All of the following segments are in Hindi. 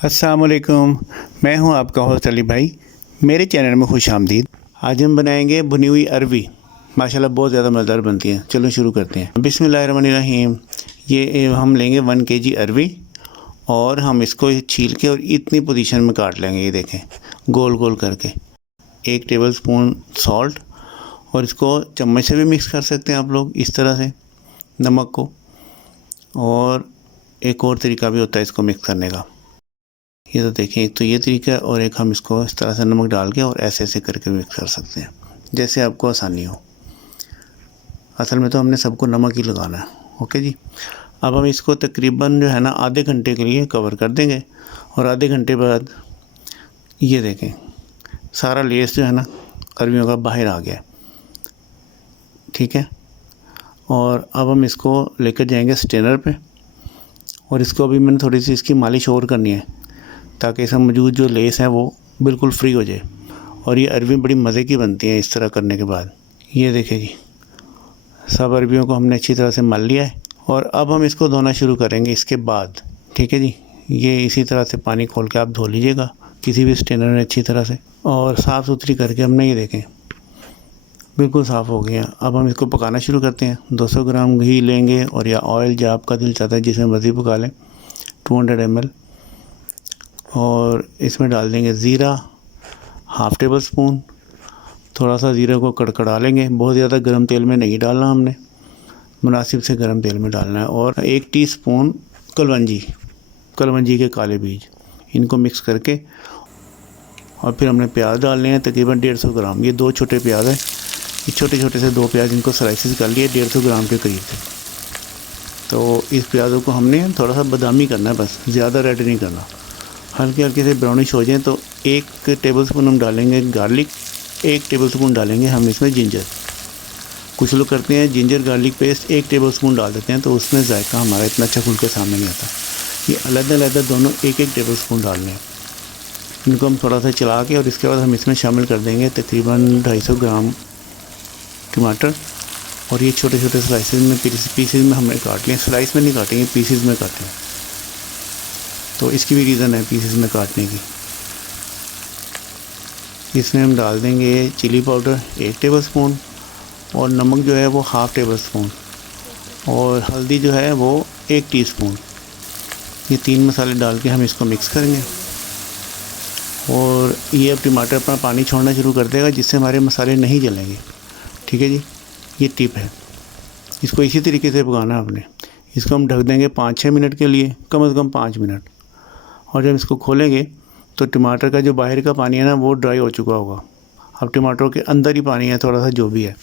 अस्सलाम वालेकुम। मैं हूं आपका होस्ट अली भाई। मेरे चैनल में खुश आमदीद। आज हम बनाएंगे भुनी हुई अरवी। माशाल्लाह बहुत ज़्यादा मज़ेदार बनती है। चलो शुरू करते हैं। बिस्मिल्लाहिर्रहमानिर्रहीम। ये हम लेंगे 1 केजी अरवी और हम इसको छील के और इतनी पोजीशन में काट लेंगे। ये देखें, गोल गोल करके। 1 टेबल स्पून सॉल्ट, और इसको चम्मच से भी मिक्स कर सकते हैं आप लोग इस तरह से नमक को। और एक और तरीका भी होता है इसको मिक्स करने का। ये तो देखें, एक तो ये तरीका है और एक हम इसको इस तरह से नमक डाल के और ऐसे ऐसे करके मिक्स कर सकते हैं, जैसे आपको आसानी हो। असल में तो हमने सबको नमक ही लगाना है। ओके जी। अब हम इसको तकरीबन जो है ना आधे घंटे के लिए कवर कर देंगे, और आधे घंटे बाद ये देखें सारा लेस जो है ना अरवियों का बाहर आ गया। ठीक है। और अब हम इसको लेकर जाएंगे स्ट्रेनर पे, और इसको अभी मैंने थोड़ी सी इसकी मालिश और करनी है ताकि इसमें मौजूद जो लेस है वो बिल्कुल फ्री हो जाए। और ये अरवी बड़ी मज़े की बनती हैं इस तरह करने के बाद। ये देखें जी, सब अरवियों को हमने अच्छी तरह से मल लिया है, और अब हम इसको धोना शुरू करेंगे इसके बाद। ठीक है जी। ये इसी तरह से पानी खोल के आप धो लीजिएगा किसी भी स्ट्रेनर में अच्छी तरह से, और साफ़ सुथरी करके हमने ये देखें बिल्कुल साफ़ हो गया। अब हम इसको पकाना शुरू करते हैं। 200 ग्राम घी लेंगे, और या ऑयल जो आपका दिल चाहता है जिसमें मर्ज़ी पका लें, 200 ml। और इसमें डाल देंगे ज़ीरा, हाफ़ टेबल स्पून। थोड़ा सा ज़ीरा को कड़कड़ा लेंगे, बहुत ज़्यादा गर्म तेल में नहीं डालना हमने, मुनासिब से गर्म तेल में डालना है। और 1 टीस्पून कलवंजी के काले बीज, इनको मिक्स करके, और फिर हमने प्याज डालने हैं तकरीबन 150 ग्राम। ये 2 छोटे प्याज हैं, ये छोटे छोटे से 2 प्याज, इनको स्लाइसेस कर लिए 150 ग्राम के करीब। तो इस प्याज़ों को हमने थोड़ा सा बादामी करना है, बस ज़्यादा रेड नहीं करना। हल्के हल्के से ब्राउनिश हो जाए तो 1 टेबल स्पून हम डालेंगे गार्लिक, 1 टेबल स्पून डालेंगे हम इसमें जिंजर। कुछ लोग करते हैं ginger garlic paste 1 table spoon डाल देते हैं, तो उसमें जायका हमारा इतना अच्छा खुल के सामने नहीं आता। ये अलग-अलग दोनों 1-1 टेबल स्पून डालने हैं। इनको हम थोड़ा सा चला के, और इसके बाद हम इसमें शामिल कर देंगे तकरीबन 250 ग्राम टमाटर, और ये छोटे छोटे स्लाइसेस में पीसेज में हमने काट लिए। स्लाइस में नहीं काटेंगे, पीसेज में काटें, तो इसकी भी रीज़न है पीसेस में काटने की। इसमें हम डाल देंगे चिली पाउडर 1 टेबल स्पून, और नमक जो है वो हाफ़ टेबल स्पून, और हल्दी जो है वो 1 टीस्पून। ये 3 मसाले डाल के हम इसको मिक्स करेंगे, और ये अब टमाटर अपना पानी छोड़ना शुरू कर देगा, जिससे हमारे मसाले नहीं जलेंगे। ठीक है जी। ये टिप है, इसको इसी तरीके से पकाना है आपने। इसको हम ढक देंगे 5-6 मिनट के लिए, कम से कम 5 मिनट। और जब इसको खोलेंगे तो टमाटर का जो बाहर का पानी है ना वो ड्राई हो चुका होगा। अब टमाटरों के अंदर ही पानी है थोड़ा सा जो भी है।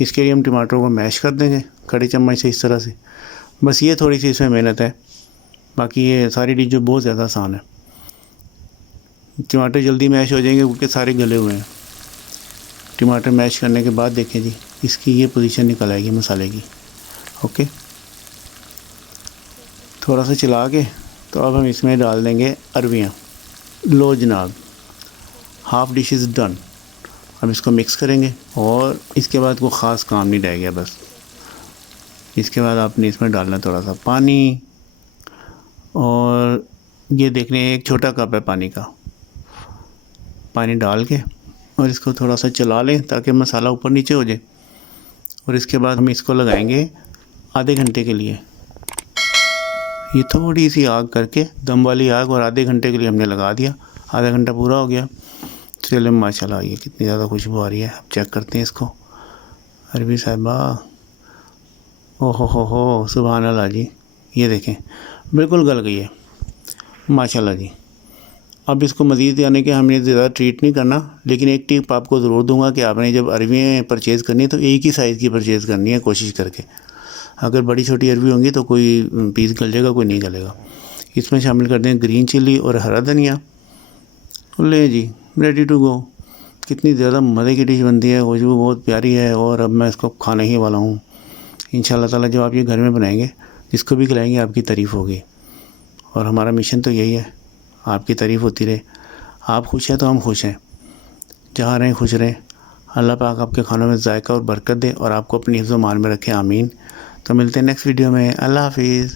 इसके लिए हम टमाटरों को मैश कर देंगे कड़ी चम्मच से इस तरह से। बस ये थोड़ी सी इसमें मेहनत है, बाकी ये सारी डिश जो बहुत ज़्यादा आसान है। टमाटर जल्दी मैश हो जाएंगे क्योंकि सारे गले हुए हैं। टमाटर मैश करने के बाद देखें जी, इसकी ये पोजीशन निकल आएगी मसाले की। ओके, थोड़ा सा चला के, तो अब हम इसमें डाल देंगे अरवियाँ। लो जनाब, हाफ़ डिश इज़ डन। अब इसको मिक्स करेंगे, और इसके बाद कोई ख़ास काम नहीं रह गया। बस इसके बाद आपने इसमें डालना थोड़ा सा पानी, और ये देखने 1 छोटा कप है पानी का। पानी डाल के और इसको थोड़ा सा चला लें ताकि मसाला ऊपर नीचे हो जाए। और इसके बाद हम इसको लगाएंगे आधे घंटे के लिए। ये थोड़ी सी आग करके, दम वाली आग, और आधे घंटे के लिए हमने लगा दिया। आधा घंटा पूरा हो गया। चले माशाल्लाह, ये कितनी ज़्यादा खुशबू आ रही है। अब चेक करते हैं इसको। अरबी साहिबा, ओहो सुभान अल्लाह जी। ये देखें बिल्कुल गल गई है माशाल्लाह जी। अब इसको मज़ीद यानी कि हमने ज़्यादा ट्रीट नहीं करना, लेकिन एक टिप आपको ज़रूर दूंगा कि आपने जब अरवियाँ परचेज़ करनी है तो एक ही साइज़ की परचेज़ करनी है कोशिश करके। अगर बड़ी छोटी अरवी होंगी तो कोई पीस गल जाएगा, कोई नहीं गलेगा। इसमें शामिल कर दें ग्रीन चिली और हरा धनिया। ले जी, रेडी टू गो। कितनी ज़्यादा मज़े की डिश बनती है, खुशबू बहुत प्यारी है, और अब मैं इसको खाने ही वाला हूँ इंशाल्लाह ताला। जब आप ये घर में बनाएंगे, जिसको भी खिलाएंगे आपकी तारीफ़ होगी, और हमारा मिशन तो यही है, आपकी तारीफ़ होती रहे। आप खुश हैं तो हम खुश हैं। जहाँ रहें खुश रहें। अल्लाह पाक आपके खानों में जायका और बरकत दे, और आपको अपनी हिफ्ज़-ओ-मान में रखे, आमीन। तो मिलते हैं नेक्स्ट वीडियो में। अल्लाह हाफ़िज़।